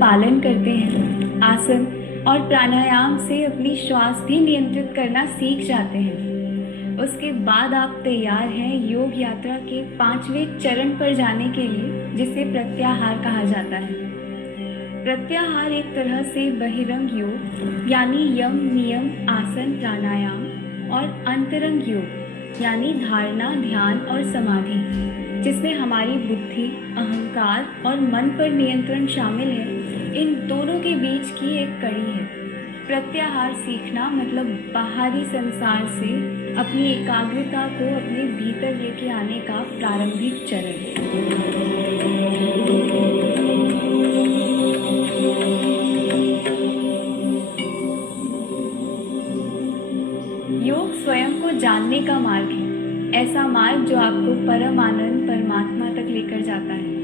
पालन करते हैं, आसन और प्राणायाम से अपनी श्वास भी नियंत्रित करना सीख जाते हैं। उसके बाद आप तैयार हैं योग यात्रा के 5वें चरण पर जाने के लिए, जिसे प्रत्याहार कहा जाता है। प्रत्याहार एक तरह से बहिरंग योग यानी यम नियम आसन प्राणायाम और अंतरंग योग यानी धारणा ध्यान और समाधि, जिसमें हमारी बुद्धि अहंकार और मन पर नियंत्रण शामिल है, इन दोनों के बीच की एक कड़ी है। प्रत्याहार सीखना मतलब बाहरी संसार से अपनी एकाग्रता को अपने भीतर लेके आने का प्रारंभिक चरण। योग स्वयं को जानने का मार्ग है, ऐसा मार्ग जो आपको परम आनंद परमात्मा तक लेकर जाता है।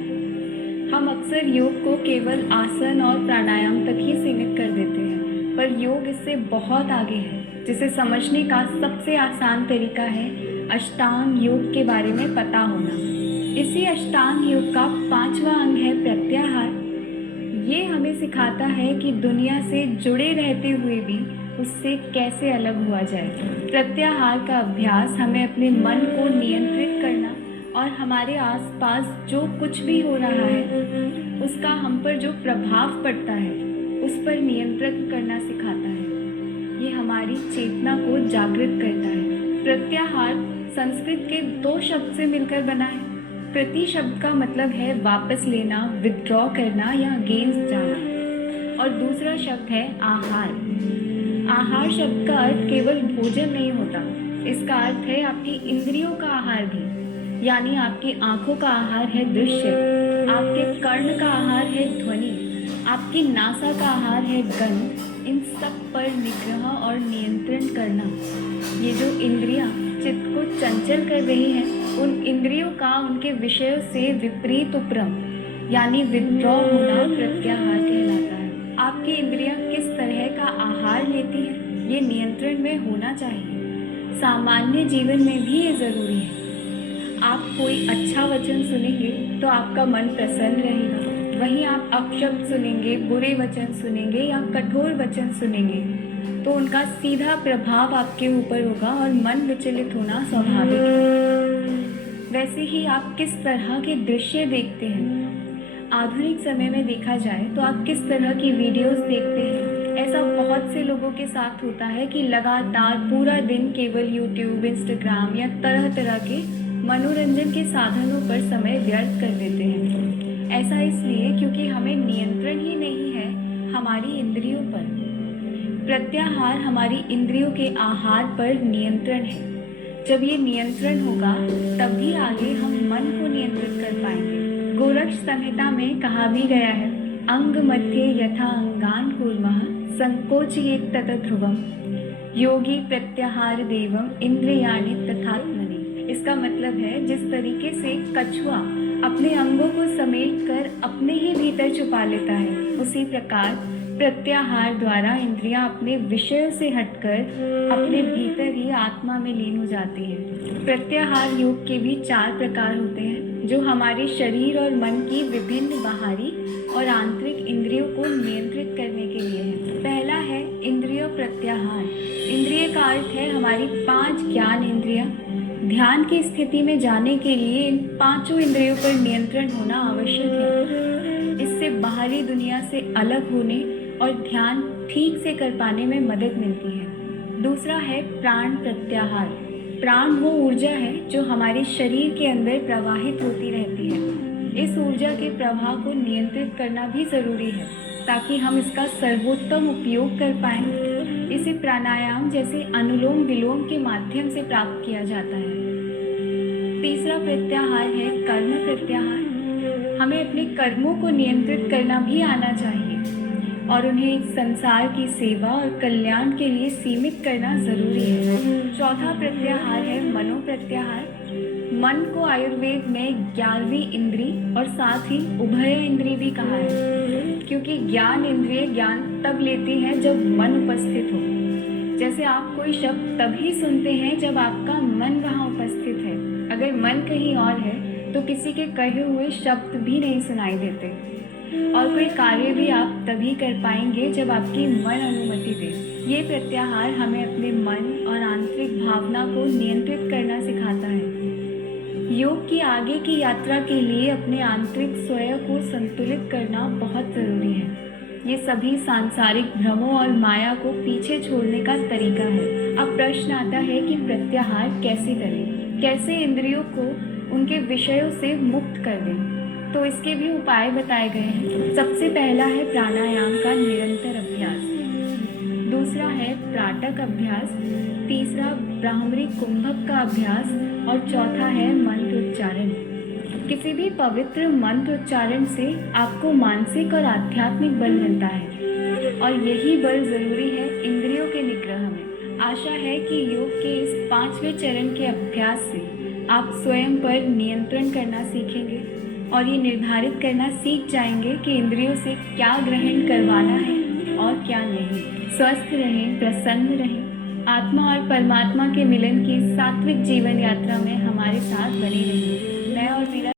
हम अक्सर योग को केवल आसन और प्राणायाम तक ही सीमित कर देते हैं, पर योग इससे बहुत आगे है, जिसे समझने का सबसे आसान तरीका है अष्टांग योग के बारे में पता होना। इसी अष्टांग योग का 5वां अंग है प्रत्याहार। ये हमें सिखाता है कि दुनिया से जुड़े रहते हुए भी उससे कैसे अलग हुआ जाए। प्रत्याहार का अभ्यास हमें अपने मन को नियंत्रित करना और हमारे आसपास जो कुछ भी हो रहा है उसका हम पर जो प्रभाव पड़ता है उस पर नियंत्रण करना सिखाता है। ये हमारी चेतना को जागृत करता है। प्रत्याहार संस्कृत के 2 शब्द से मिलकर बना है। प्रति शब्द का मतलब है वापस लेना, विथड्रॉ करना या अगेंस्ट जाना, और दूसरा शब्द है आहार। आहार शब्द का अर्थ केवल भोजन नहीं होता, इसका अर्थ है आपकी इंद्रियों का आहार भी, यानी आपकी आंखों का आहार है दृश्य, आपके कर्ण का आहार है ध्वनि, आपकी नासा का आहार है गंध। इन सब पर निग्रह और नियंत्रण करना। ये जो इंद्रियां चित्त को चंचल कर रही हैं, उन इंद्रियों का उनके विषयों से विपरीत उपरम यानी विथड्रॉ होना प्रत्याहार कहलाता है। आपकी इंद्रियां किस तरह का आहार लेती हैं, ये नियंत्रण में होना चाहिए। सामान्य जीवन में भी ये जरूरी है। आप कोई अच्छा वचन सुनेंगे तो आपका मन प्रसन्न रहेगा, वहीं आप अपशब्द सुनेंगे, बुरे वचन सुनेंगे या कठोर वचन सुनेंगे तो उनका सीधा प्रभाव आपके ऊपर होगा और मन विचलित होना स्वाभाविक है। वैसे ही आप किस तरह के दृश्य देखते हैं। आधुनिक समय में देखा जाए तो आप किस तरह की वीडियोस देखते हैं। ऐसा बहुत से लोगों के साथ होता है कि लगातार पूरा दिन केवल यूट्यूब, इंस्टाग्राम या तरह तरह के मनोरंजन के साधनों पर समय व्यर्थ कर देते हैं। ऐसा इसलिए क्योंकि हमें नियंत्रण ही नहीं है हमारी इंद्रियों पर। प्रत्याहार हमारी इंद्रियों के आहार पर नियंत्रण है। जब ये नियंत्रण होगा तभी आगे हम मन को नियंत्रित कर पाएंगे। गोरक्ष संहिता में कहा भी गया है, अंग मध्य यथा अंगान कूर्मः संकोचयेत् तत ध्रुवम् योगी प्रत्याहार देवम इंद्रियाणि तथात्मनि। इसका मतलब है जिस तरीके से कछुआ अपने अंगों को समेटकर अपने ही भीतर छुपा लेता है, उसी प्रकार प्रत्याहार द्वारा इंद्रियां अपने विषयों से हटकर अपने भीतर ही आत्मा में लीन हो जाती है। प्रत्याहार योग के भी 4 प्रकार होते हैं जो हमारे शरीर और मन की विभिन्न बाहरी और आंतरिक इंद्रियों को नियंत्रित करने के लिए है। पहला है इंद्रिय प्रत्याहार। इंद्रिय का अर्थ है हमारी 5 ज्ञान इंद्रियां। ध्यान की स्थिति में जाने के लिए इन 5 इंद्रियों पर नियंत्रण होना आवश्यक है। इससे बाहरी दुनिया से अलग होने और ध्यान ठीक से कर पाने में मदद मिलती है। दूसरा है प्राण प्रत्याहार। प्राण वो ऊर्जा है जो हमारे शरीर के अंदर प्रवाहित होती रहती है। इस ऊर्जा के प्रवाह को नियंत्रित करना भी जरूरी है ताकि हम इसका सर्वोत्तम उपयोग कर पाएं। इसे प्राणायाम जैसे अनुलोम विलोम के माध्यम से प्राप्त किया जाता है। तीसरा प्रत्याहार है कर्म प्रत्याहार। हमें अपने कर्मों को नियंत्रित करना भी आना चाहिए और उन्हें संसार की सेवा और कल्याण के लिए सीमित करना जरूरी है। चौथा प्रत्याहार है मनो प्रत्याहार। मन को आयुर्वेद में 11वीं इंद्री और साथ ही उभय इंद्री भी कहा है, क्योंकि ज्ञान इंद्रिय ज्ञान तब लेती है जब मन उपस्थित हो। जैसे आप कोई शब्द तभी सुनते हैं जब आपका मन वहाँ उपस्थित है। अगर मन कहीं और है तो किसी के कहे हुए शब्द भी नहीं सुनाई देते। और कोई कार्य भी आप तभी कर पाएंगे जब आपकी मन अनुमति दे। ये प्रत्याहार हमें अपने मन और आंतरिक भावना को नियंत्रित करना सिखाता है। योग की आगे की यात्रा के लिए अपने आंतरिक स्वयं को संतुलित करना बहुत ज़रूरी है। ये सभी सांसारिक भ्रमों और माया को पीछे छोड़ने का तरीका है। अब प्रश्न आता है कि प्रत्याहार कैसे करें, कैसे इंद्रियों को उनके विषयों से मुक्त कर दें। तो इसके भी उपाय बताए गए हैं। सबसे पहला है प्राणायाम का निरंतर अभ्यास, दूसरा है प्राटक अभ्यास, तीसरा ब्राह्मरी कुंभक का अभ्यास और चौथा है मंत्र उच्चारण। किसी भी पवित्र मंत्र उच्चारण से आपको मानसिक और आध्यात्मिक बल मिलता है और यही बल जरूरी है इंद्रियों के निग्रह में। आशा है कि योग के इस 5वें चरण के अभ्यास से आप स्वयं पर नियंत्रण करना सीखेंगे और ये निर्धारित करना सीख जाएंगे कि इंद्रियों से क्या ग्रहण करवाना है और क्या नहीं। स्वस्थ रहें, प्रसन्न रहें, आत्मा और परमात्मा के मिलन की सात्विक जीवन यात्रा में हमारे साथ बने रहिए। मैं और मेरा